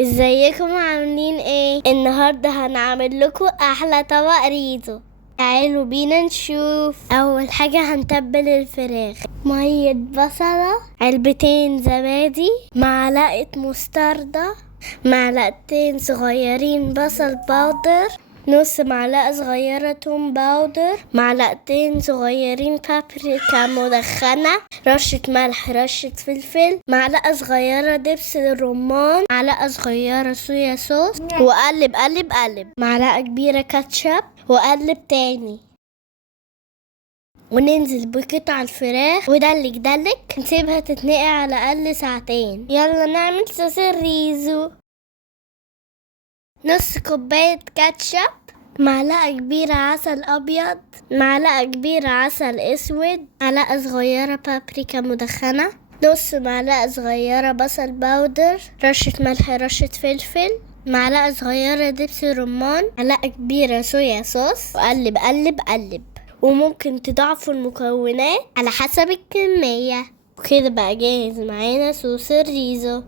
ازيكم عاملين ايه؟ النهارده هنعمل لكم احلى طبق ريزو. تعالوا بينا نشوف. اول حاجه هنتبل الفراخ: ميه بصله، علبتين زبادي، معلقه مستردة، معلقتين صغيرين بصل باودر، نص معلقة صغيرة توم باودر، معلقتين صغيرين بابريكا مدخنة، رشة ملح، رشة فلفل، معلقة صغيرة دبس الرمان، معلقة صغيرة صويا صوص، وقلب قلب قلب، معلقة كبيرة كاتشب، وقلب تاني، وننزل بقطع الفراخ ودلك دلك، نسيبها تتنقع على الأقل ساعتين. يلا نعمل صوص الريزو: نص كوباية كاتشب، معلقة كبيرة عسل أبيض، معلقة كبيرة عسل أسود، معلقة صغيرة بابريكا مدخنة، نص معلقة صغيرة بصل باودر، رشة ملح، رشة فلفل، معلقة صغيرة دبس رمان، معلقة كبيرة صويا صوص، وقلب قلب قلب. وممكن تضعفوا المكونات على حسب الكمية. وكده بقى جاهز معانا صوص الريزو.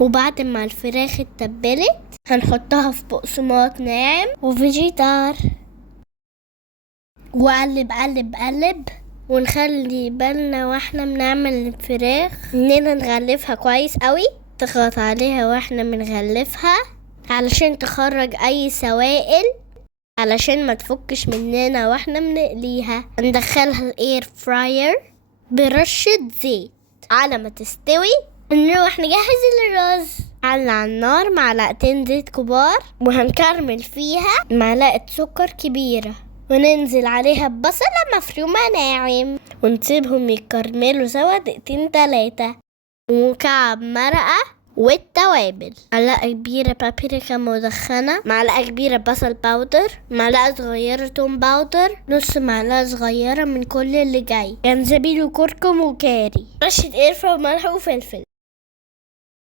وبعد ما الفراخ اتبلت هنحطها في بقسماط ناعم وفيجيتار، وقلب قلب قلب. ونخلي بالنا واحنا بنعمل الفراخ اننا نغلفها كويس قوي، تضغط عليها واحنا بنغلفها علشان تخرج اي سوائل، علشان ما تفكش مننا واحنا بنقليها. هندخلها الاير فراير برشة زيت. على ما تستوي نروح نجهز الرز. على النار معلقتين زيت كبار، وهنكرمل فيها معلقة سكر كبيرة، وننزل عليها ببصلة مفرومة ناعم، ونسيبهم يتكرملوا سوا دقيقتين 3، ومكعب مرقة والتوابل: معلقة كبيرة بابريكا مدخنة، معلقة كبيرة بصل باودر، معلقة صغيرة توم باودر، نص معلقة صغيرة من كل اللي جاي، جنزبيل وكركم وكاري، رشة قرفة وملح وفلفل.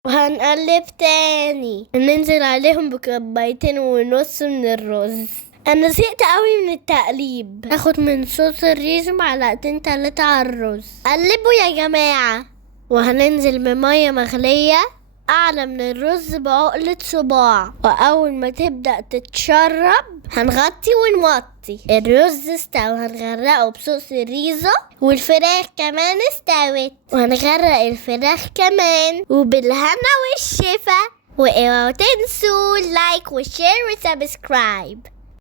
وهنقلب تاني، ننزل عليهم بكوبايتين ونص من الرز. انا زهقت قوي من التقليب. اخد من صوص الريزو معلقتين 3 على الرز. قلبوا يا جماعة. وهننزل بمية مغلية اعلى من الرز بعقلة صباع، واول ما تبدأ تتشرب هنغطي ونوطي. الرز استوى، هنغرقه بصوص الريزو، والفراخ كمان استوت، وهنغرق الفراخ كمان. وبالهنا والشفا. واوعوا تنسوا لايك وشير وسبسكرايب.